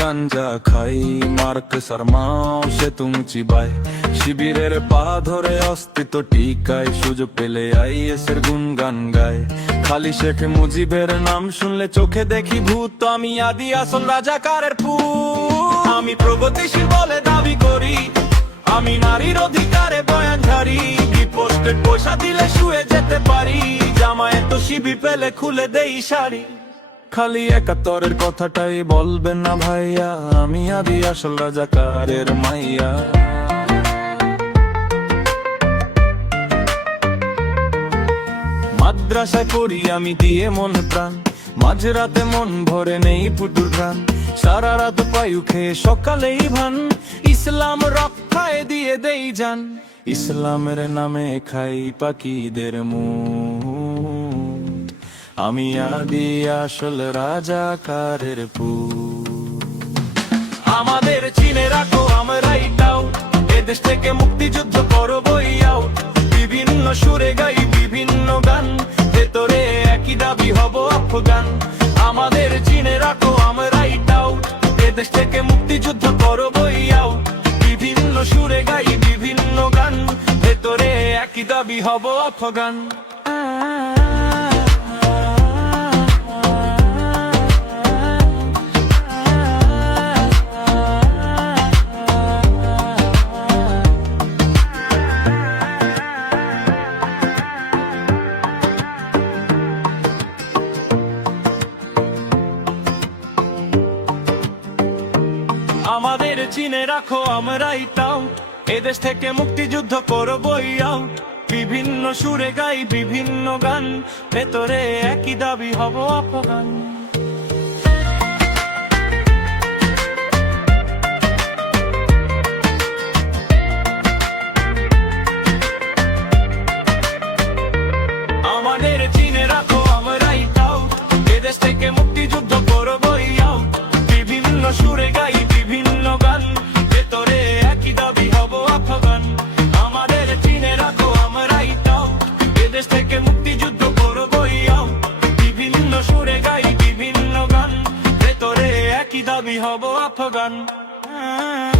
গাঞ্জা খাই। মার্ক শর্মাও সে তুমি চিবাই শিবিরের পা ধরে অস্তিত্ব টিকায়। সুযোগ পেলে আইএস এর গুনগান গায়। খালি শেখ মুজিবের নাম শুনলে চোখে দেখি ভূত। আমি আদি আসল রাজাকারের পু আমি প্রগতিশীল বলে দাবি করি। আমি নারীর অধিকারে বয়ান ঝাড়ি। পোস্টেড পয়সা দিলে শুয়ে যেতে পারি। জামায় তো শিবি পেলে খুলে দেই শাড়ি। খালি একাত্তরের কথাটাই বলবেন না ভাইয়া। আমি আদি আসল রাজাকারের মাইয়া। মাদ্রাসায় পড়ি আমি দিয়ে মন প্রাণ। মাঝরাতে মন ভরে নেই পুতুর প্রাণ। সারা রাত পায়ু খেয়ে সকালেই ভান। ইসলাম রক্ষায় দিয়ে দেই যান। ইসলামের নামে খাই পাখিদের মুখ আমি আদি আসল রাজাকারের পু আমাদের চিনে রাখো, আমরাই তাও এদেশ থেকে মুক্তিযুদ্ধ করবই আউট বিভিন্ন সুরে গাই বিভিন্ন গান। ভেতরে একই দাবি, হব আফগান। আমাদের চিনে রাখো, আমরাই তাও এদেশ থেকে মুক্তিযুদ্ধ করবই আউট বিভিন্ন সুরে গাই বিভিন্ন গান। ভেতরে একই দাবি, হব আফগান। আমাদের চিনে রাখো, আমরাই তাও। এদেশ থেকে মুক্তিযুদ্ধ করবই আউট বিভিন্ন সুরে গাই, বিভিন্ন গান, ভেতরে একই দাবি, হব আফগান আমাদের থেকে মুক্তিযুদ্ধ করবই আউট বিভিন্ন সুরে একই দাবি হব আফগান? হ্যাঁ।